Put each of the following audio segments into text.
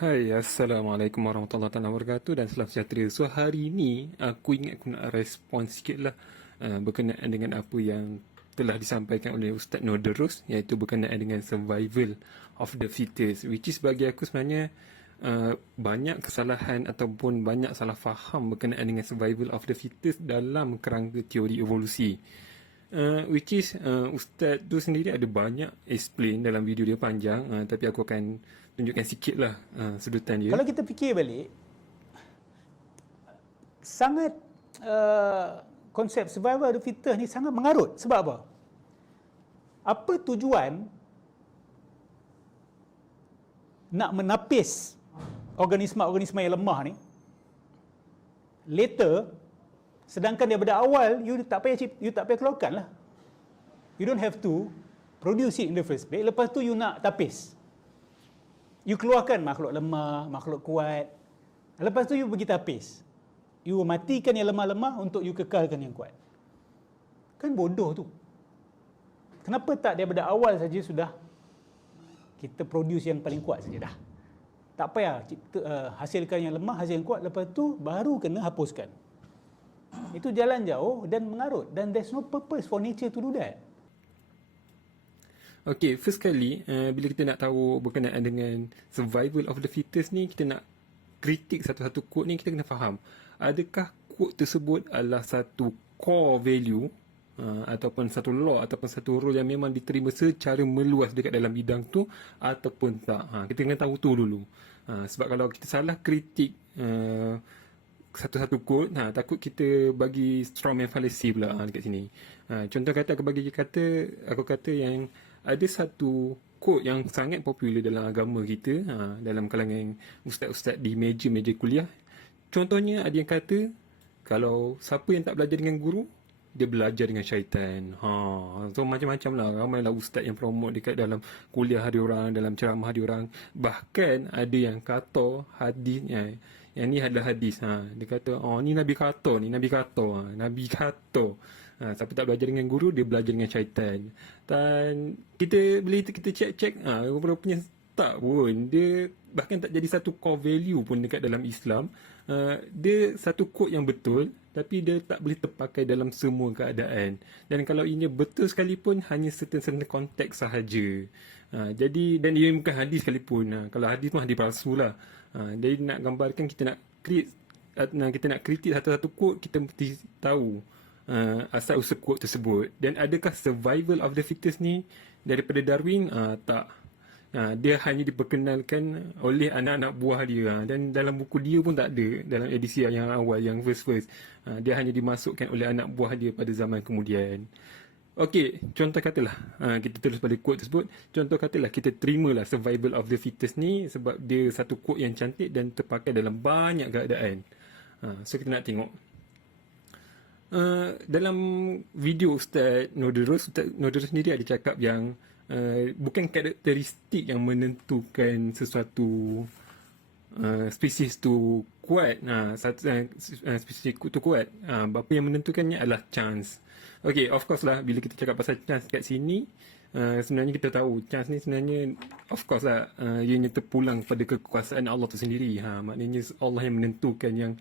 Hai, Assalamualaikum warahmatullahi wabarakatuh dan salam sejahtera. So, hari ni aku ingat aku nak respon sikit lah berkenaan dengan apa yang telah disampaikan oleh Ustaz Nodarus, iaitu berkenaan dengan survival of the fittest, which is bagi aku sebenarnya banyak kesalahan ataupun banyak salah faham berkenaan dengan survival of the fittest dalam kerangka teori evolusi. Which is Ustaz tu sendiri ada banyak explain dalam video dia panjang, tapi aku akan tunjukkan sikit lah sedutan dia. Kalau kita fikir balik, sangat konsep survival of the fittest ni sangat mengarut. Sebab apa? Apa tujuan nak menapis organisma-organisma yang lemah ni? Later, sedangkan daripada awal you tak payah keluarkan lah. You don't have to produce it in the first place. Lepas tu you nak tapis. You keluarkan makhluk lemah, makhluk kuat. Lepas tu you pergi tapis. You matikan yang lemah-lemah untuk you kekalkan yang kuat. Kan bodoh tu. Kenapa tak daripada awal saja sudah kita produce yang paling kuat saja dah. Tak payah hasilkan yang lemah, hasil yang kuat, lepas tu baru kena hapuskan. Itu jalan jauh dan mengarut, dan there's no purpose for nature to do that. Okay, first kali bila kita nak tahu berkenaan dengan survival of the fittest ni, kita nak kritik satu-satu quote ni, kita kena faham adakah quote tersebut adalah satu core value ataupun satu law ataupun satu rule yang memang diterima secara meluas dekat dalam bidang tu ataupun tak. Kita kena tahu tu dulu. Sebab kalau kita salah kritik satu-satu quote, takut kita bagi strawman fallacy pula dekat sini. Contoh kata aku kata yang ada satu quote yang sangat popular dalam agama kita, dalam kalangan ustaz-ustaz di meja-meja kuliah. Contohnya ada yang kata, kalau siapa yang tak belajar dengan guru, dia belajar dengan syaitan. So macam-macam lah. Ramailah ustaz yang promote dekat dalam kuliah dia orang, dalam ceramah dia orang. Bahkan ada yang kata hadisnya, yang ni adalah hadis. Dia kata, ni Nabi kata, Nabi kata. Siapa tak belajar dengan guru, dia belajar dengan syaitan. Dan bila kita cek-cek, rupanya tak pun. Dia bahkan tak jadi satu core value pun dekat dalam Islam. Dia satu quote yang betul, tapi dia tak boleh terpakai dalam semua keadaan. Dan kalau ini betul sekalipun, hanya certain konteks sahaja. Jadi, dan ia bukan hadis sekalipun. Kalau hadis mah hadis palsu lah. Jadi nak gambarkan, kita nak kritik satu-satu quote, kita mesti tahu asal usul quote tersebut. Dan adakah survival of the fittest ni daripada Darwin? Tak. Dia hanya diperkenalkan oleh anak-anak buah dia, dan dalam buku dia pun tak ada, dalam edisi yang awal, yang first. Dia hanya dimasukkan oleh anak buah dia pada zaman kemudian. Okey, contoh katalah kita terus pada quote tersebut. Contoh katalah kita terimalah survival of the fittest ni sebab dia satu quote yang cantik dan terpakai dalam banyak keadaan. So kita nak tengok dalam video Ustaz Nodarus sendiri ada cakap yang bukan karakteristik yang menentukan sesuatu spesies tu kuat, spesies tu kuat. Apa yang menentukannya adalah chance. Okay, of course lah, bila kita cakap pasal chance kat sini, sebenarnya kita tahu chance ni sebenarnya of course lah, ianya terpulang pada kekuasaan Allah tu sendiri. Maknanya Allah yang menentukan yang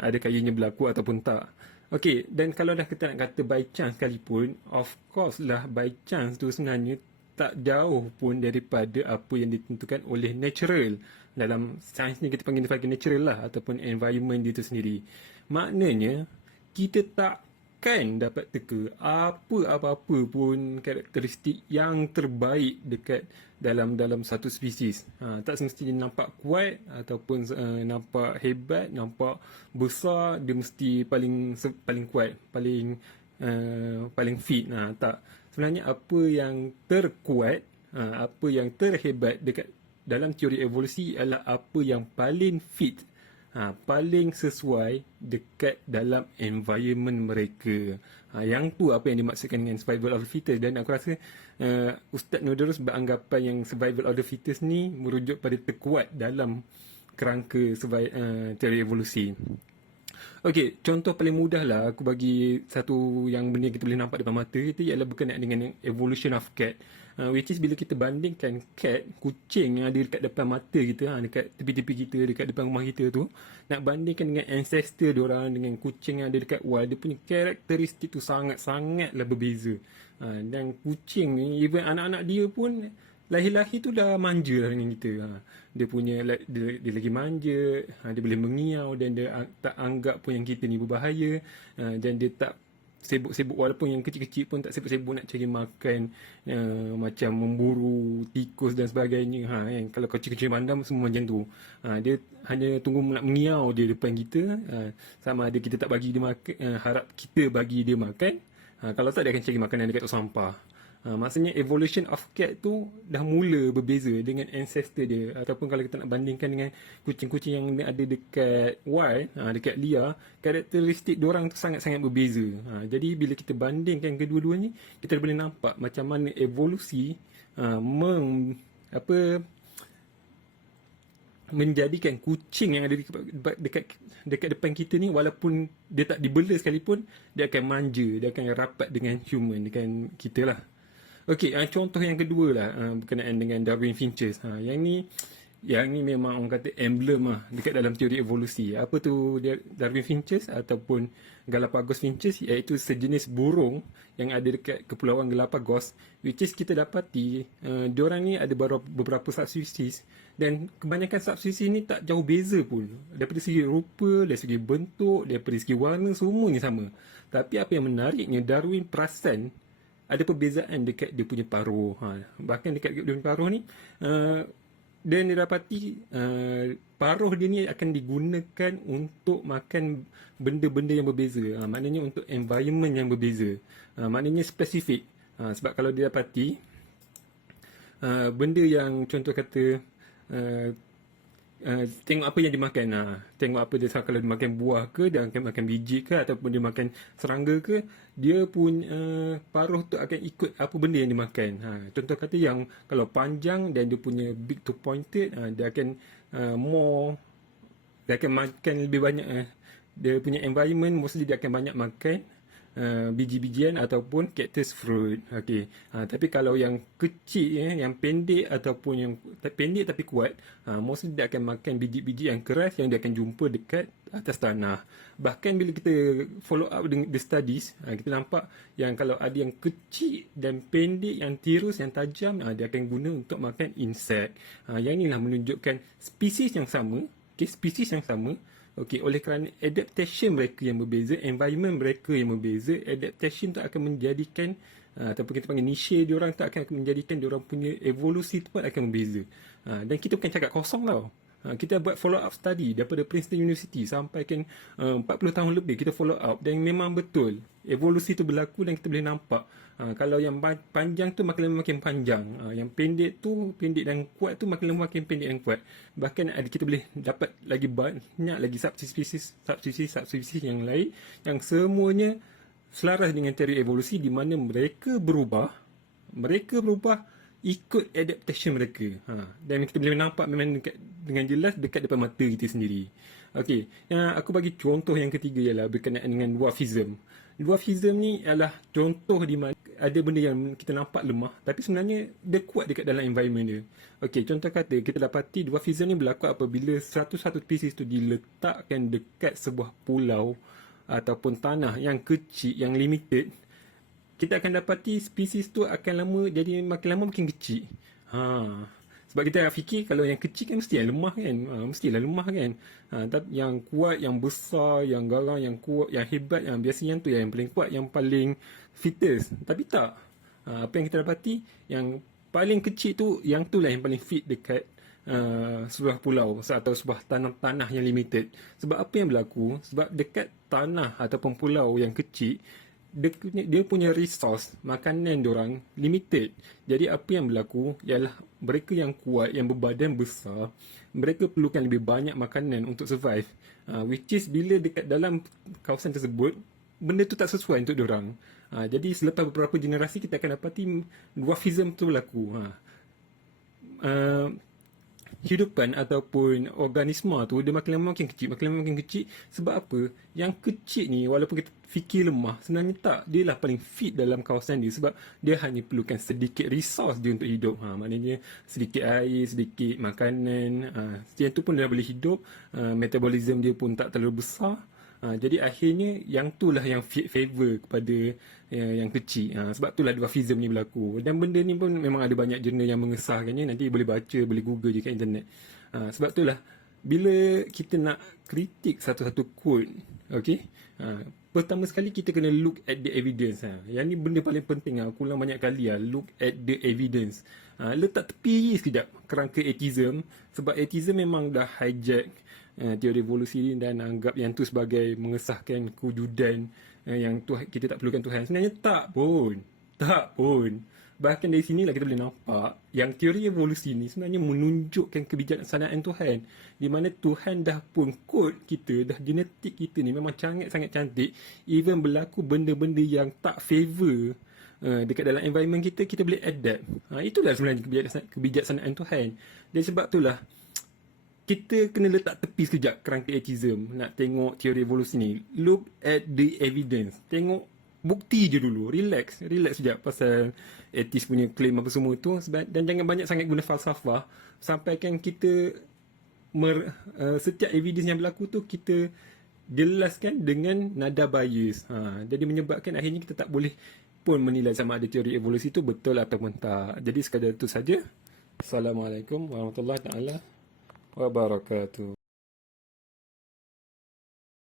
adakah ianya berlaku ataupun tak. Okay, dan kalau dah kita nak kata by chance sekalipun, of course lah by chance tu sebenarnya tak jauh pun daripada apa yang ditentukan oleh natural. Dalam sains ni kita panggil natural lah, ataupun environment dia tu sendiri. Maknanya kita takkan dapat teka apa-apa pun karakteristik yang terbaik dekat dalam satu spesies. Tak semestinya nampak kuat ataupun nampak hebat, nampak besar, dia mesti paling kuat, paling fit. Tak. Sebenarnya apa yang terkuat, apa yang terhebat dekat dalam teori evolusi adalah apa yang paling fit, paling sesuai dekat dalam environment mereka. Yang tu apa yang dimaksudkan dengan survival of the fittest. Dan aku rasa Ustaz Nodarus beranggapan yang survival of the fittest ni merujuk pada terkuat dalam kerangka teori evolusi. Okey, contoh paling mudah lah aku bagi satu yang benda kita boleh nampak depan mata kita, ialah berkenaan dengan evolution of cat. Which is bila kita bandingkan cat, kucing yang ada dekat depan mata kita, dekat tepi-tepi kita, dekat depan rumah kita tu, nak bandingkan dengan ancestor diorang, dengan kucing yang ada dekat wild, dia punya karakteristik tu sangat-sangatlah berbeza. Dan kucing ni, even anak-anak dia pun lahir-lahir tu dah manja lah dengan kita. Dia punya dia lagi manja, dia boleh mengiau, dan dia tak anggap pun yang kita ni berbahaya, dan dia tak sibuk-sibuk, walaupun yang kecil-kecil pun tak sibuk-sibuk nak cari makan, macam memburu tikus dan sebagainya. Kan? Kalau kecil-kecil mandam semua macam tu. Dia hanya tunggu nak mengiau dia depan kita, sama ada kita tak bagi dia makan, harap kita bagi dia makan. Kalau tak, dia akan cari makanan dekat tong sampah. Maksudnya evolution of cat tu dah mula berbeza dengan ancestor dia. Ataupun kalau kita nak bandingkan dengan kucing-kucing yang ada dekat wild, dekat liar, karakteristik diorang tu sangat-sangat berbeza. Jadi bila kita bandingkan kedua-dua ni, kita boleh nampak macam mana evolusi menjadikan kucing yang ada dekat depan kita ni, walaupun dia tak dibela sekalipun, dia akan manja, dia akan rapat dengan human, dengan kita lah. Okey, contoh yang kedua lah, berkenaan dengan Darwin Finches. Yang ni memang orang kata emblem lah dekat dalam teori evolusi. Apa tu Darwin Finches ataupun Galapagos Finches, iaitu sejenis burung yang ada dekat Kepulauan Galapagos, which is kita dapati diorang ni ada beberapa subspesies, dan kebanyakan subspesies ni tak jauh beza pun. Daripada segi rupa, dari segi bentuk, daripada segi warna, semua ni sama. Tapi apa yang menariknya, Darwin perasan ada perbezaan dekat dia punya paruh. Bahkan dekat dia punya paruh ni, dan dia dapati paruh dia ni akan digunakan untuk makan benda-benda yang berbeza. Maknanya untuk environment yang berbeza. Maknanya spesifik. Sebab kalau dia dapati benda yang contoh kata tengok apa yang dia makan. Tengok apa dia, kalau dia makan buah ke, dia akan makan biji ke, ataupun dia makan serangga ke, dia pun paruh tu akan ikut apa benda yang dia makan. Contoh kata yang kalau panjang dan dia punya big to pointed, dia akan dia akan makan lebih banyak. Dia punya environment mostly dia akan banyak makan biji-bijian ataupun cactus fruit. Okey. Tapi kalau yang kecil, yang pendek ataupun yang pendek tapi kuat, mostly dia akan makan biji-biji yang keras yang dia akan jumpa dekat atas tanah. Bahkan bila kita follow up dengan the studies, kita nampak yang kalau ada yang kecil dan pendek, yang tirus, yang tajam, dia akan guna untuk makan insect. Yang inilah menunjukkan spesies yang sama, spesies yang sama. Okey, oleh kerana adaptation mereka yang berbeza, environment mereka yang berbeza, adaptation tu akan menjadikan ataupun kita panggil niche diorang tu akan menjadikan diorang punya evolusi tu pun akan berbeza. Dan kita bukan cakap kosong tau. Kita buat follow up study daripada Princeton University sampai kan 40 tahun lebih kita follow up, dan memang betul evolusi tu berlaku, dan kita boleh nampak kalau yang panjang tu makin lama makin panjang, yang pendek tu pendek dan kuat tu makin lama makin pendek dan kuat. Bahkan kita boleh dapat lagi banyak lagi subspesies yang lain yang semuanya selaras dengan teori evolusi, di mana mereka berubah ikut adaptation mereka. Dan kita boleh nampak memang dengan jelas dekat depan mata kita sendiri. Okey, aku bagi contoh yang ketiga ialah berkenaan dengan dwarfism. Dwarfism ni adalah contoh di mana ada benda yang kita nampak lemah tapi sebenarnya dia kuat dekat dalam environment dia. Okey, contoh kata kita dapati dwarfism ni berlaku apabila satu spesies tu diletakkan dekat sebuah pulau ataupun tanah yang kecil, yang limited. Kita akan dapati spesies tu akan lama, jadi makin lama makin kecil. Sebab kita fikir kalau yang kecil kan mesti yang lemah kan. Mestilah lemah kan. Tapi yang kuat, yang besar, yang garang, yang kuat, yang hebat, yang biasanya yang tu yang paling kuat, yang paling fittest. Tapi tak. Apa yang kita dapati, yang paling kecil tu, yang tu lah yang paling fit dekat sebuah pulau atau sebuah tanah yang limited. Sebab apa yang berlaku? Sebab dekat tanah ataupun pulau yang kecil, dia punya resource makanan diorang limited. Jadi apa yang berlaku ialah mereka yang kuat, yang berbadan besar, mereka perlukan lebih banyak makanan untuk survive. Which is bila dekat dalam kawasan tersebut, benda tu tak sesuai untuk diorang. Jadi selepas beberapa generasi kita akan dapati dwarfism tu berlaku. kehidupan ataupun organisma tu dia makin lama makin kecil, makin lama makin kecil. Sebab apa? Yang kecil ni walaupun kita fikir lemah, sebenarnya tak. Dia lah paling fit dalam kawasan dia sebab dia hanya perlukan sedikit resource dia untuk hidup. Maknanya sedikit air, sedikit makanan. Yang tu pun dia boleh hidup. Metabolism dia pun tak terlalu besar. Jadi akhirnya yang tu lah yang favor kepada yang kecil. Sebab tu lah dwarfism ni berlaku. Dan benda ni pun memang ada banyak jurnal yang mengesahkannya. Nanti boleh baca, boleh google je kat internet. Sebab tu lah bila kita nak kritik satu-satu quote, okay, pertama sekali kita kena look at the evidence. Yang ni benda paling penting. Aku ulang banyak kali look at the evidence. Letak tepi sekejap kerangka atheism. Sebab atheism memang dah hijack teori evolusi dan anggap yang tu sebagai mengesahkan kewujudan yang kita tak perlukan Tuhan. Sebenarnya tak pun. Tak pun. Bahkan dari sinilah kita boleh nampak yang teori evolusi ni sebenarnya menunjukkan kebijaksanaan Tuhan. Di mana Tuhan dah pun kod kita, dah genetik kita ni memang sangat cantik. Even berlaku benda-benda yang tak favor dekat dalam environment kita, kita boleh adapt. Itulah sebenarnya kebijaksanaan Tuhan. Dan sebab itulah kita kena letak tepi sekejap kerangka atheism. Nak tengok teori evolusi ni. Look at the evidence. Tengok bukti je dulu. Relax sekejap pasal atheist punya claim apa semua tu. Dan jangan banyak sangat guna falsafah. Sampaikan kita setiap evidence yang berlaku tu kita jelaskan dengan nada bias. Jadi menyebabkan akhirnya kita tak boleh pun menilai sama ada teori evolusi tu betul ataupun tak. Jadi sekadar itu saja. Assalamualaikum warahmatullahi taala wabarakatuh.